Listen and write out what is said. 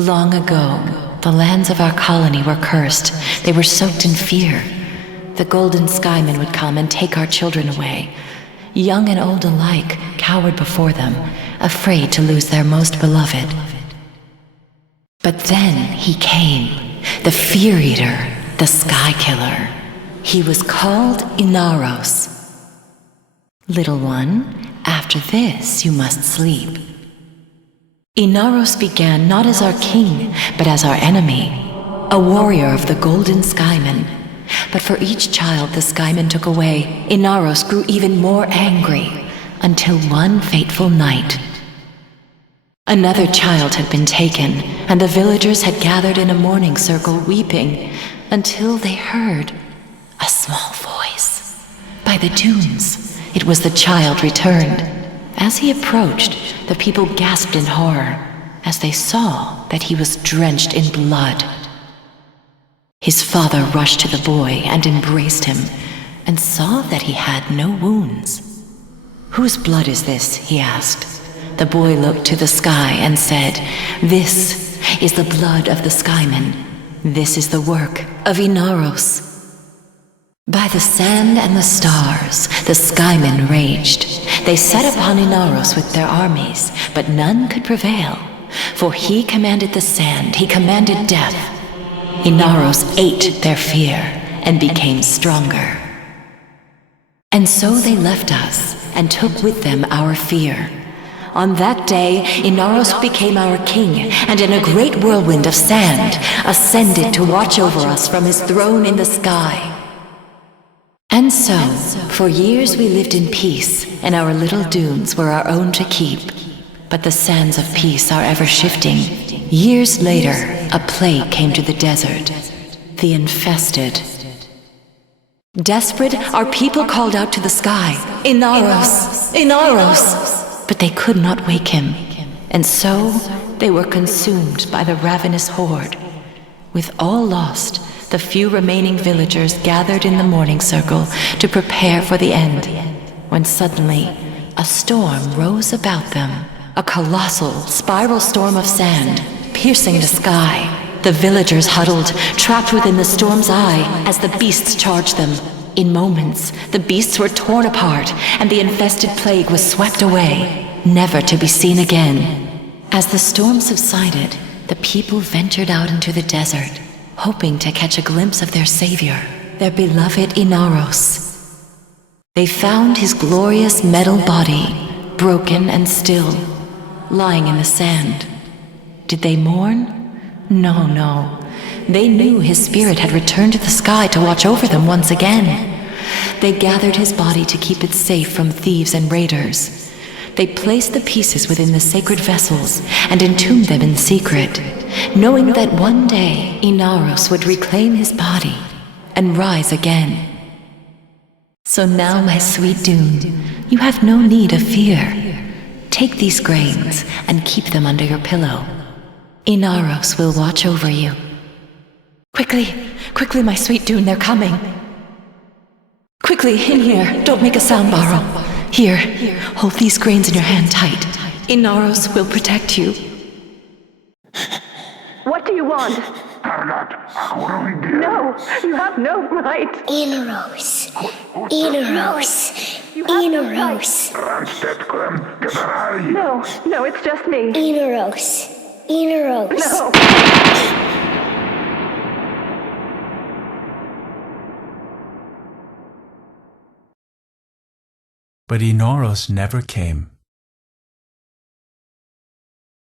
Long ago, the lands of our colony were cursed. They were soaked in fear. The golden skymen would come and take our children away. Young and old alike cowered before them, afraid to lose their most beloved. But then he came, the Fear Eater, the Sky Killer. He was called Inaros. Little one, after this you must sleep. Inaros began not as our king, but as our enemy, a warrior of the golden skymen. But for each child the skymen took away, Inaros grew even more angry, until one fateful night. Another child had been taken, and the villagers had gathered in a mourning circle weeping, until they heard a small voice. By the dunes, it was the child returned. As he approached, the people gasped in horror, as they saw that he was drenched in blood. His father rushed to the boy and embraced him, and saw that he had no wounds. "Whose blood is this?" he asked. The boy looked to the sky and said, "This is the blood of the skymen. This is the work of Inaros." By the sand and the stars, the skymen raged. They set upon Inaros with their armies, but none could prevail. For he commanded the sand, he commanded death. Inaros ate their fear and became stronger. And so they left us and took with them our fear. On that day, Inaros became our king, and in a great whirlwind of sand, ascended to watch over us from his throne in the sky. And so, for years we lived in peace, and our little dunes were our own to keep. But the sands of peace are ever shifting. Years later, a plague came to the desert, the infested. Desperate, our people called out to the sky, "Inaros! Inaros!" But they could not wake him, and so they were consumed by the ravenous horde. With all lost, the few remaining villagers gathered in the mourning circle to prepare for the end, when suddenly a storm rose about them, a colossal spiral storm of sand, piercing the sky. The villagers huddled, trapped within the storm's eye, as the beasts charged them. In moments, the beasts were torn apart, and the infested plague was swept away, never to be seen again. As the storm subsided, the people ventured out into the desert, hoping to catch a glimpse of their savior, their beloved Inaros. They found his glorious metal body, broken and still, lying in the sand. Did they mourn? No. They knew his spirit had returned to the sky to watch over them once again. They gathered his body to keep it safe from thieves and raiders. They placed the pieces within the sacred vessels and entombed them in secret, knowing that one day Inaros would reclaim his body and rise again. So now, my sweet Dune, you have no need of fear. Take these grains and keep them under your pillow. Inaros will watch over you. Quickly, my sweet Dune, they're coming. Quickly, in here, don't make a sound, Borrow. Here, hold these grains in your hand tight. Inaros will protect you. What do you want? No, you have no right. Inaros. Inaros. Inaros. No, it's just me. Inaros. Inaros. No. But Inaros never came.